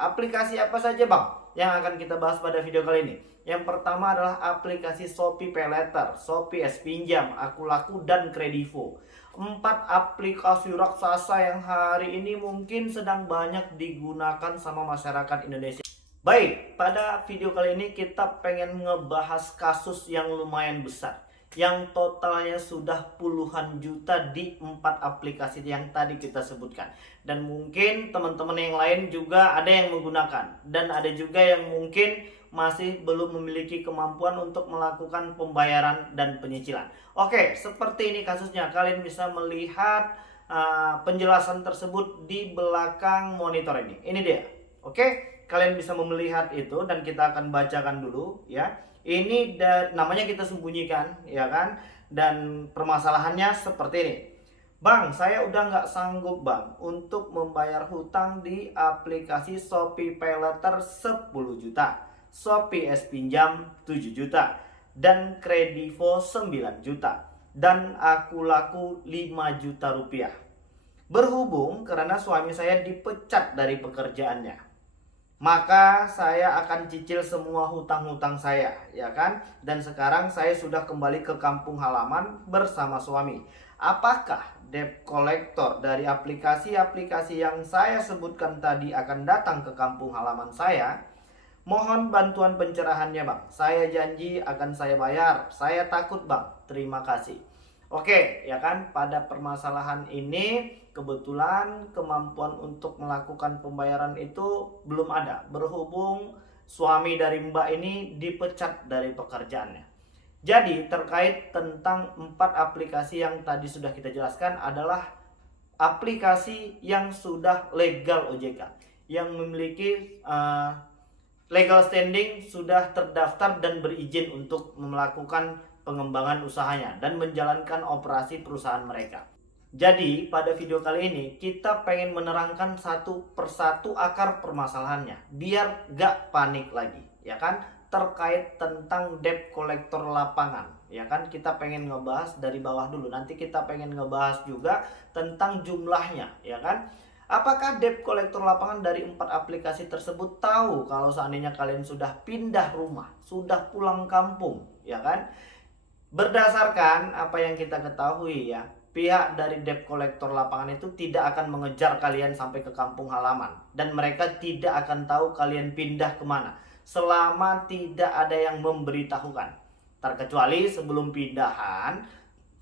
Aplikasi apa saja Bang yang akan kita bahas pada video kali ini? Yang pertama adalah aplikasi Shopee Paylater, Shopee S Pinjam, Aku Laku, dan Kredivo. 4 aplikasi raksasa yang hari ini mungkin sedang banyak digunakan sama masyarakat Indonesia. Baik, pada video kali ini kita pengen ngebahas kasus yang lumayan besar, yang totalnya sudah puluhan juta di 4 aplikasi yang tadi kita sebutkan. Dan mungkin teman-teman yang lain juga ada yang menggunakan, dan ada juga yang mungkin masih belum memiliki kemampuan untuk melakukan pembayaran dan penyicilan. Oke, seperti ini kasusnya. Kalian bisa melihat penjelasan tersebut di belakang monitor ini. Ini dia. Oke, kalian bisa melihat itu dan kita akan bacakan dulu ya. Ini namanya kita sembunyikan ya kan. Dan permasalahannya seperti ini. Bang, saya udah nggak sanggup bang untuk membayar hutang di aplikasi Shopee Paylater 10 juta, Shopee S Pinjam 7 juta, dan Kredivo 9 juta, dan Aku Laku 5 juta rupiah. Berhubung karena suami saya dipecat dari pekerjaannya, maka saya akan cicil semua hutang-hutang saya, ya kan? Dan sekarang saya sudah kembali ke kampung halaman bersama suami. Apakah debt collector dari aplikasi-aplikasi yang saya sebutkan tadi akan datang ke kampung halaman saya? Mohon bantuan pencerahannya bang. Saya janji akan saya bayar. Saya takut bang. Terima kasih. Oke, ya kan, pada permasalahan ini kebetulan kemampuan untuk melakukan pembayaran itu belum ada, berhubung suami dari mbak ini dipecat dari pekerjaannya. Jadi terkait tentang 4 aplikasi yang tadi sudah kita jelaskan adalah aplikasi yang sudah legal OJK, yang memiliki legal standing, sudah terdaftar dan berizin untuk melakukan pengembangan usahanya dan menjalankan operasi perusahaan mereka. Jadi pada video kali ini kita pengen menerangkan satu persatu akar permasalahannya biar gak panik lagi, ya kan, terkait tentang debt collector lapangan, ya kan. Kita pengen ngebahas dari bawah dulu, nanti kita pengen ngebahas juga tentang jumlahnya, ya kan. Apakah debt collector lapangan dari 4 aplikasi tersebut tahu kalau seandainya kalian sudah pindah rumah, sudah pulang kampung, ya kan? Berdasarkan apa yang kita ketahui ya, pihak dari debt collector lapangan itu tidak akan mengejar kalian sampai ke kampung halaman. Dan mereka tidak akan tahu kalian pindah kemana selama tidak ada yang memberitahukan. Terkecuali sebelum pindahan,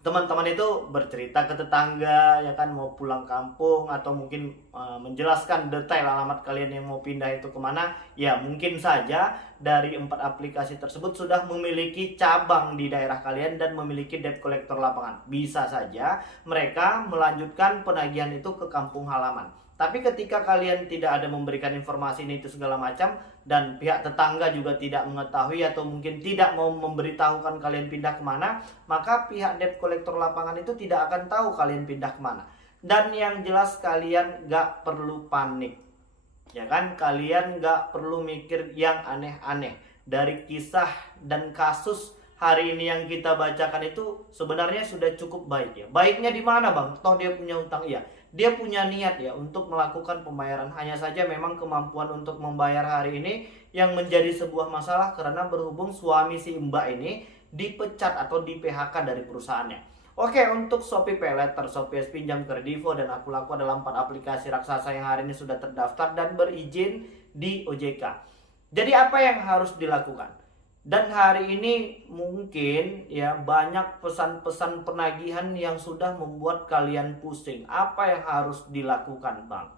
teman-teman itu bercerita ke tetangga ya kan, mau pulang kampung atau mungkin menjelaskan detail alamat kalian yang mau pindah itu kemana. Ya mungkin saja dari 4 aplikasi tersebut sudah memiliki cabang di daerah kalian dan memiliki debt collector lapangan. Bisa saja mereka melanjutkan penagihan itu ke kampung halaman. Tapi ketika kalian tidak ada memberikan informasi ini itu segala macam, dan pihak tetangga juga tidak mengetahui atau mungkin tidak mau memberitahukan kalian pindah kemana, maka pihak debt collector lapangan itu tidak akan tahu kalian pindah kemana. Dan yang jelas kalian gak perlu panik, ya kan, kalian gak perlu mikir yang aneh-aneh. Dari kisah dan kasus hari ini yang kita bacakan itu sebenarnya sudah cukup baik ya. Baiknya di mana bang? Toh dia punya utang, iya. Dia punya niat ya untuk melakukan pembayaran. Hanya saja memang kemampuan untuk membayar hari ini yang menjadi sebuah masalah karena berhubung suami si mbak ini dipecat atau di PHK dari perusahaannya. Oke, untuk Shopee Paylater, Shopee S Pinjam, Kredivo, dan Aku Laku adalah 4 aplikasi raksasa yang hari ini sudah terdaftar dan berizin di OJK. Jadi apa yang harus dilakukan? Dan hari ini mungkin ya banyak pesan-pesan penagihan yang sudah membuat kalian pusing. Apa yang harus dilakukan bang?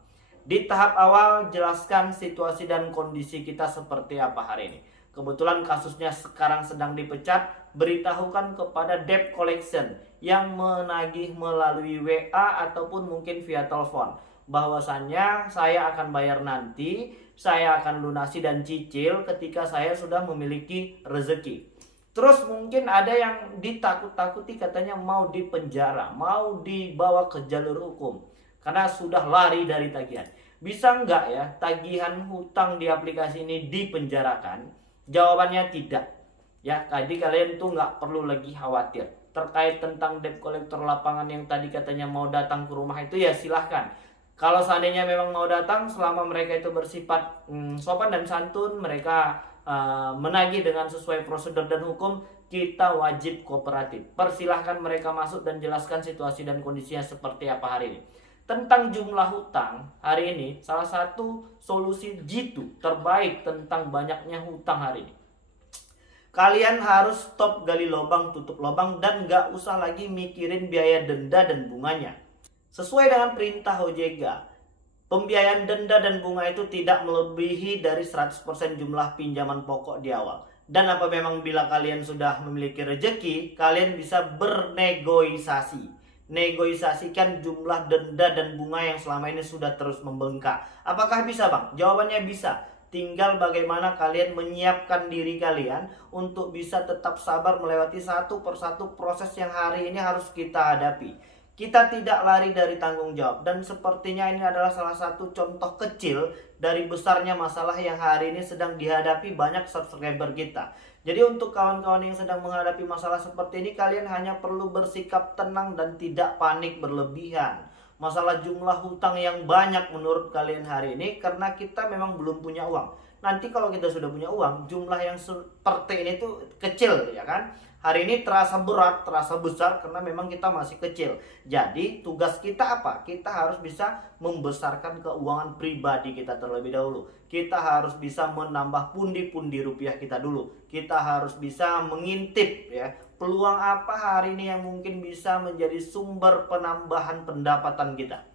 Di tahap awal jelaskan situasi dan kondisi kita seperti apa hari ini. Kebetulan kasusnya sekarang sedang dipecat. Beritahukan kepada debt collection yang menagih melalui WA ataupun mungkin via telepon, bahwasannya saya akan bayar nanti, saya akan lunasi dan cicil ketika saya sudah memiliki rezeki. Terus mungkin ada yang ditakut-takuti katanya mau dipenjara, mau dibawa ke jalur hukum karena sudah lari dari tagihan. Bisa nggak ya tagihan hutang di aplikasi ini dipenjarakan? Jawabannya tidak. Ya, tadi kalian tuh nggak perlu lagi khawatir terkait tentang debt collector lapangan yang tadi katanya mau datang ke rumah itu. Ya silahkan, Kalau seandainya memang mau datang, selama mereka itu bersifat sopan dan santun, mereka menagih dengan sesuai prosedur dan hukum, kita wajib kooperatif. Persilahkan mereka masuk dan jelaskan situasi dan kondisinya seperti apa hari ini. Tentang jumlah hutang, hari ini salah satu solusi jitu terbaik tentang banyaknya hutang hari ini. Kalian harus stop gali lubang, tutup lubang, dan gak usah lagi mikirin biaya denda dan bunganya. Sesuai dengan perintah OJK, pembiayaan denda dan bunga itu tidak melebihi dari 100% jumlah pinjaman pokok di awal. Dan apa memang bila kalian sudah memiliki rejeki, kalian bisa bernegosiasi. Negosiasikan jumlah denda dan bunga yang selama ini sudah terus membengkak. Apakah bisa, Bang? Jawabannya bisa. Tinggal bagaimana kalian menyiapkan diri kalian untuk bisa tetap sabar melewati satu persatu proses yang hari ini harus kita hadapi. Kita tidak lari dari tanggung jawab, dan sepertinya ini adalah salah satu contoh kecil dari besarnya masalah yang hari ini sedang dihadapi banyak subscriber kita. Jadi untuk kawan-kawan yang sedang menghadapi masalah seperti ini, kalian hanya perlu bersikap tenang dan tidak panik berlebihan. Masalah jumlah hutang yang banyak menurut kalian hari ini karena kita memang belum punya uang. Nanti kalau kita sudah punya uang, jumlah yang seperti ini tuh kecil, ya kan? Hari ini terasa berat, terasa besar karena memang kita masih kecil. Jadi tugas kita apa? Kita harus bisa membesarkan keuangan pribadi kita terlebih dahulu. Kita harus bisa menambah pundi-pundi rupiah kita dulu. Kita harus bisa mengintip ya, peluang apa hari ini yang mungkin bisa menjadi sumber penambahan pendapatan kita.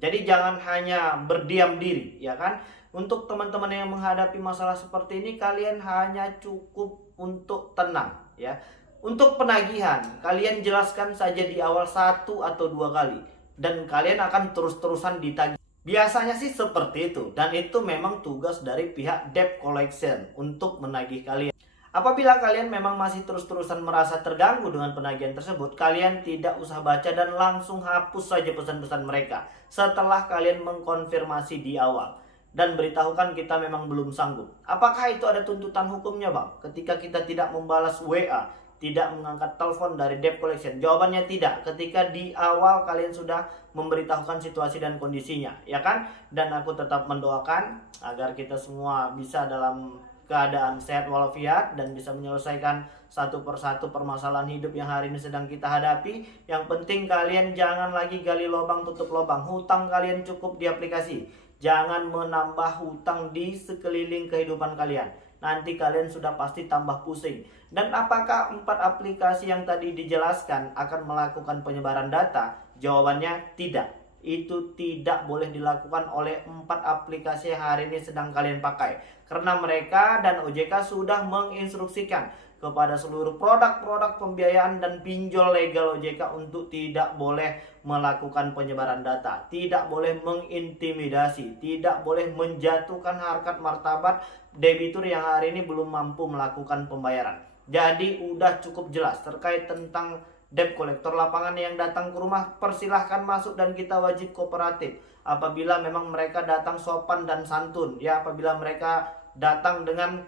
Jadi jangan hanya berdiam diri, ya kan? Untuk teman-teman yang menghadapi masalah seperti ini, kalian hanya cukup untuk tenang, ya. Untuk penagihan, kalian jelaskan saja di awal 1 atau 2 kali, dan kalian akan terus-terusan ditagih. Biasanya sih seperti itu, dan itu memang tugas dari pihak debt collection untuk menagih kalian. Apabila kalian memang masih terus-terusan merasa terganggu dengan penagihan tersebut, kalian tidak usah baca dan langsung hapus saja pesan-pesan mereka setelah kalian mengkonfirmasi di awal dan beritahukan kita memang belum sanggup. Apakah itu ada tuntutan hukumnya, Bang? Ketika kita tidak membalas WA, tidak mengangkat telepon dari debt collection? Jawabannya tidak. Ketika di awal kalian sudah memberitahukan situasi dan kondisinya, ya kan? Dan aku tetap mendoakan agar kita semua bisa dalam keadaan sehat walafiat dan bisa menyelesaikan satu persatu permasalahan hidup yang hari ini sedang kita hadapi. Yang penting kalian jangan lagi gali lubang tutup lubang. Hutang kalian cukup di aplikasi. Jangan menambah hutang di sekeliling kehidupan kalian. Nanti kalian sudah pasti tambah pusing. Dan apakah 4 aplikasi yang tadi dijelaskan akan melakukan penyebaran data? Jawabannya tidak. Itu tidak boleh dilakukan oleh 4 aplikasi yang hari ini sedang kalian pakai, karena mereka dan OJK sudah menginstruksikan kepada seluruh produk-produk pembiayaan dan pinjol legal OJK untuk tidak boleh melakukan penyebaran data, tidak boleh mengintimidasi, tidak boleh menjatuhkan harkat martabat debitur yang hari ini belum mampu melakukan pembayaran. Jadi udah cukup jelas terkait tentang debt collector lapangan yang datang ke rumah. Persilahkan masuk dan kita wajib kooperatif. Apabila memang mereka datang sopan dan santun, ya, apabila mereka datang dengan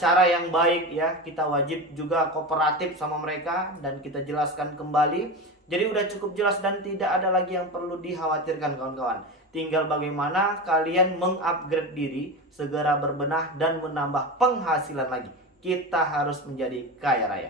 cara yang baik, ya, kita wajib juga kooperatif sama mereka dan kita jelaskan kembali. Jadi udah cukup jelas dan tidak ada lagi yang perlu dikhawatirkan, kawan-kawan. Tinggal bagaimana kalian mengupgrade diri, segera berbenah dan menambah penghasilan lagi. Kita harus menjadi kaya raya.